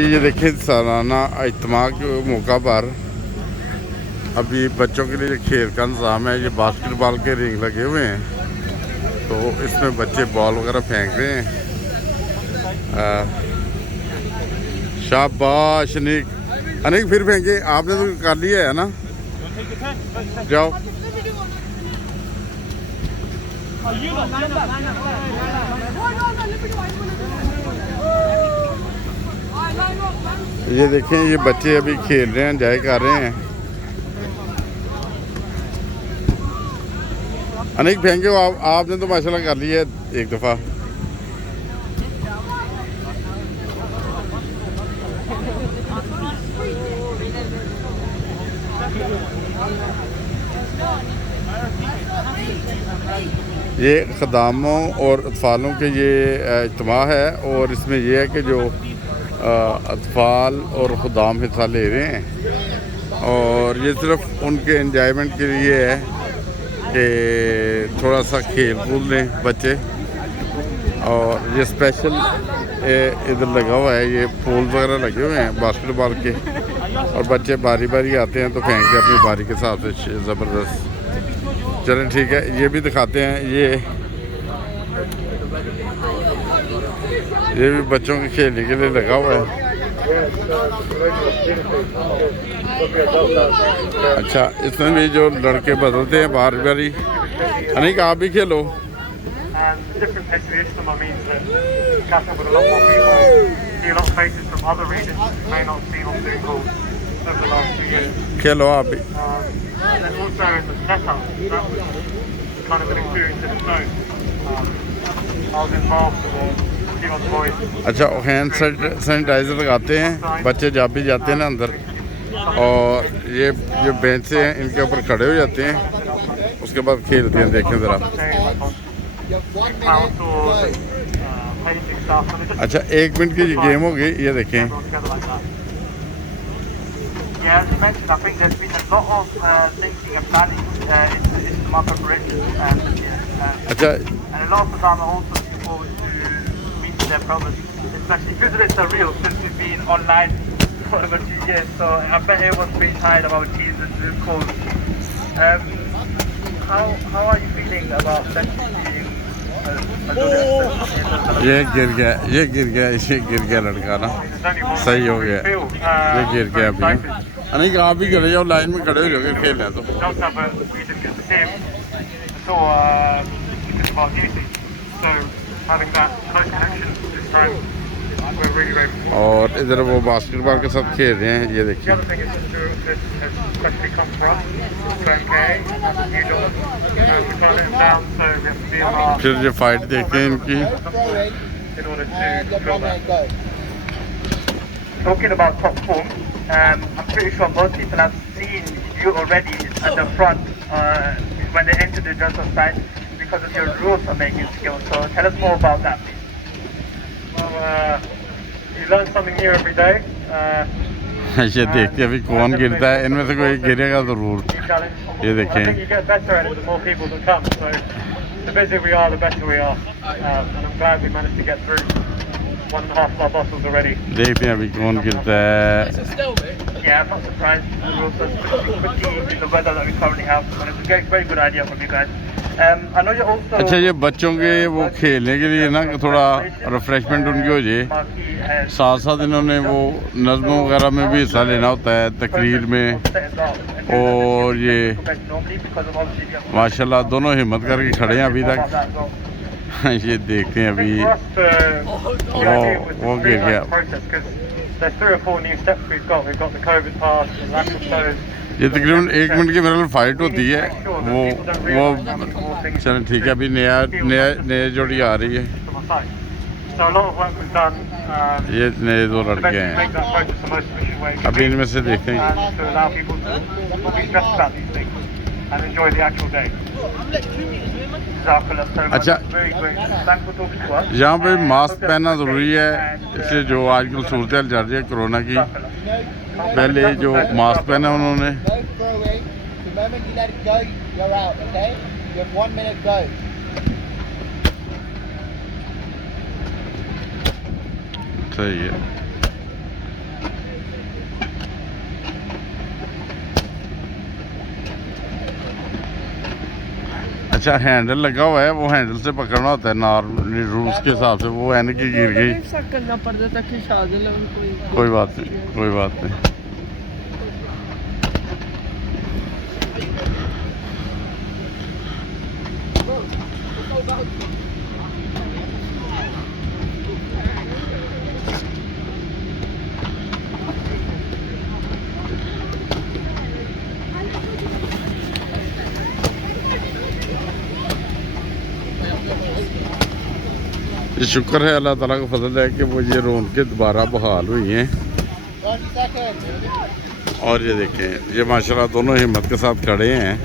ये देखिए सालाना इज्तिमा के मौका पर अभी बच्चों के लिए खेल का इंतज़ाम है। ये बास्केटबॉल के रिंग लगे हुए हैं, तो इसमें बच्चे बॉल वगैरह फेंक रहे हैं। शाबाश अनिक, अनिक फिर फेंके, आपने तो कर लिया है ना, जाओ। ये देखें, ये बच्चे अभी खेल रहे हैं, एंजॉय कर रहे हैं। अनिक फेंके हो आपने तो माशाल्लाह कर लिया है एक दफ़ा। ये खदामों और अतफालों के ये इज्तिमा है, और इसमें ये है कि जो अतफाल और खुदाम हिस्सा ले रहे हैं, और ये सिर्फ उनके एंजॉयमेंट के लिए है कि थोड़ा सा खेल कूद लें बच्चे। और ये स्पेशल इधर लगा हुआ है, ये पोल वगैरह लगे हुए हैं बास्केटबॉल के, और बच्चे बारी बारी आते हैं तो फेंकते हैं अपनी बारी के हिसाब से। ज़बरदस्त। चलें ठीक है, ये भी दिखाते हैं। ये भी बच्चों के खेलने के लिए लगा हुआ है। अच्छा, इसमें भी जो लड़के बदलते हैं बार बारी। अनिक आप भी खेलो। खेलो आप भी। अच्छा, हैंड सैनिटाइज़र लगाते हैं बच्चे जब भी जाते हैं ना अंदर, और ये जो बेंच से हैं इनके ऊपर खड़े हो जाते हैं, उसके बाद खेलते हैं। देखें ज़रा। अच्छा, 1 मिनट की गेम होगी, ये देखें। अच्छा, their problems, especially because it's a real, since we've been online for over 2 years, so I bet everyone's pretty tired of our Teams and Zoom calls. How are you feeling about essentially being ये गिर गया लड़का ना, सही हो गया, ये गिर गया अभी। अनिक आप भी खड़े जाओ, लाइन में खड़े हो जाओगे खेलना तो। और इधर वो बास्केटबॉल के साथ खेल रहे हैं, ये देखिए। फिर जो फाइट देखते हैं इनकी। Talking about top form, I'm pretty sure most people have seen you already at the front when they enter the Johnson side because of your rules for making skills. So tell us more about that, please. Well, you learn something new every day. ये देखते अभी कौन गिरता है, इनमें से कोई गिरेगा ज़रूर। ये देखें। I think you get better at it the more people that come. So the busier we are, the better we are. And I'm glad we managed to get through 1.5 of our bottles already. देखते हैं अभी कौन गिरता है। Yeah, I'm not surprised. The rules are pretty in the weather that we currently have. And it's a very good idea from you guys. I know you're also. अच्छा, ये बच्चों के वो खेलने के लिए ना थोड़ा रिफ्रेशमेंट उनकी हो जाए, साथ साथ इन्होंने वो नज़्मों वगैरह में भी हिस्सा लेना होता है, तकरीर में। और ये माशाल्लाह दोनों हिम्मत करके खड़े हैं अभी तक। ये देखते हैं अभी वो गिर गया। There's 3 or 4 new steps we've got the COVID pass, the lateral flows. ये तकरीबन 1 मिनट की मेरे फाइट होती है वो चलें ठीक है। अभी नया जोड़ी आ रही है। So a lot of work was done. ये नए 2 To लड़के make हैं, that process the most efficient way it can अभी इनमें से देखते हैं। be, and to allow people to not be stressed about these things and enjoy the actual day. अच्छा, यहाँ पे मास्क पहनना ज़रूरी है, इसलिए जो आजकल सूरत हाल चल रही है कोरोना की, पहले जो मास्क पहना उन्होंने। सही है। अच्छा हैंडल लगा हुआ है, वो हैंडल से पकड़ना होता है नॉर्मली रूल्स के हिसाब से। वो है ना कि गिर गई, करना पड़ता ताकि शादी कोई बात नहीं, कोई बात नहीं। ये शुक्र है अल्लाह ताला का फजल है कि वो ये रौनकें दोबारा बहाल हुई हैं। और ये देखें, ये माशाल्लाह दोनों हिम्मत के साथ खड़े हैं,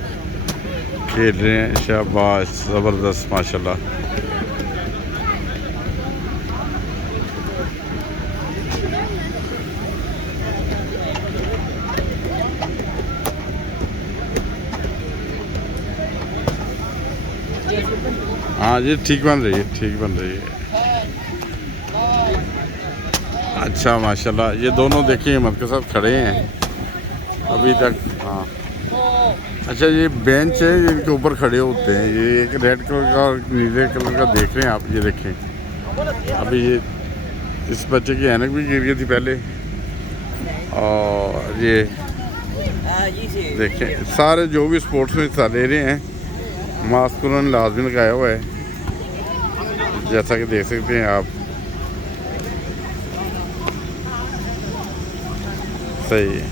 खेल रहे हैं। शाबाश, ज़बरदस्त माशाल्लाह। हाँ जी, ठीक बन रही है, ठीक बन रही है। अच्छा माशाल्लाह, ये दोनों देखिए हिम्मत के साथ खड़े हैं अभी तक। हाँ अच्छा, ये बेंच है, इनके ऊपर खड़े होते हैं। ये एक रेड कलर का और नीले कलर का देख रहे हैं आप, ये देखें। अभी ये इस बच्चे की ऐनक भी गिर गई थी पहले। और ये देखें, सारे जो भी स्पोर्ट्स में हिस्सा ले रहे हैं मास्क उन्होंने लाजमी लगाया हुआ है, जैसा कि देख सकते हैं आप। सही है।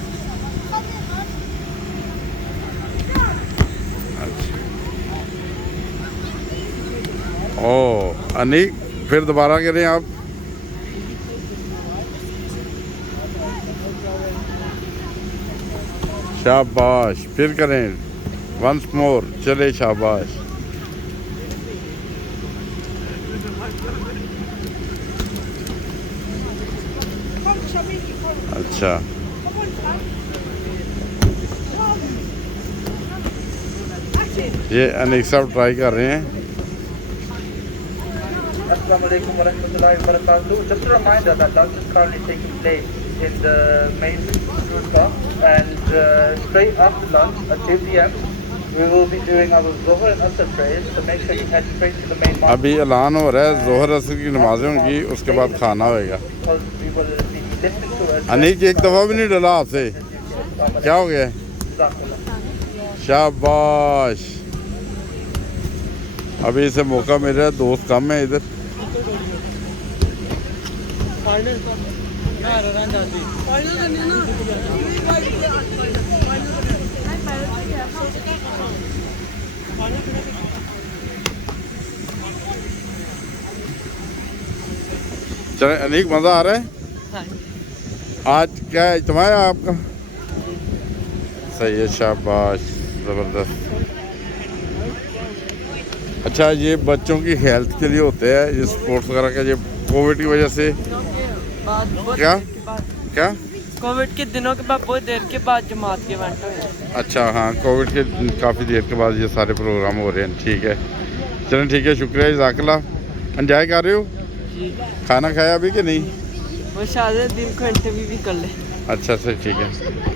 अच्छा, ओ अनीक, फिर दोबारा करें आप। शाबाश, फिर करें, वंस मोर, चले शाबाश। अच्छा, ये अनीक साहब ट्राई कर रहे हैं। Assalamu alaikum wa rahmatullahi wa barakatuh. Just a reminder that lunch is currently taking place in the main food park, and straight after lunch at 2 p.m. we will be doing our Zohar and Asr prayers, so make sure you head straight to the main mosque. अभी ऐलान हो रहा है, जोहर असर की नमाजें होंगी, उसके बाद खाना होएगा। Because we will be listening to us. Aneek एक दफ़ा भी नहीं डला आपसे, क्या हो गया? शाबाश, अभी इसे मौका मिल रहा है, दोस्त कम है इधर। चले अनीक, मज़ा आ रहा है? आज क्या इज्तिमा है आपका? सही है, शाबाश, ज़बरदस्त। अच्छा, ये बच्चों की हेल्थ के लिए होते हैं ये स्पोर्ट्स वगैरह का, ये कोविड की वजह से। क्या क्या कोविड के दिनों के बाद, बहुत देर के बाद जमात के इवेंट हुए। अच्छा, हाँ, कोविड के काफ़ी देर के बाद ये सारे प्रोग्राम हो रहे हैं। ठीक है, चलें, ठीक है, शुक्रिया, जज़ाकल्लाह। एंजॉय कर रहे हो? खाना खाया अभी कि नहीं? वो शायद दिन को इंटरव्यू भी कर ले। अच्छा, सही, ठीक है।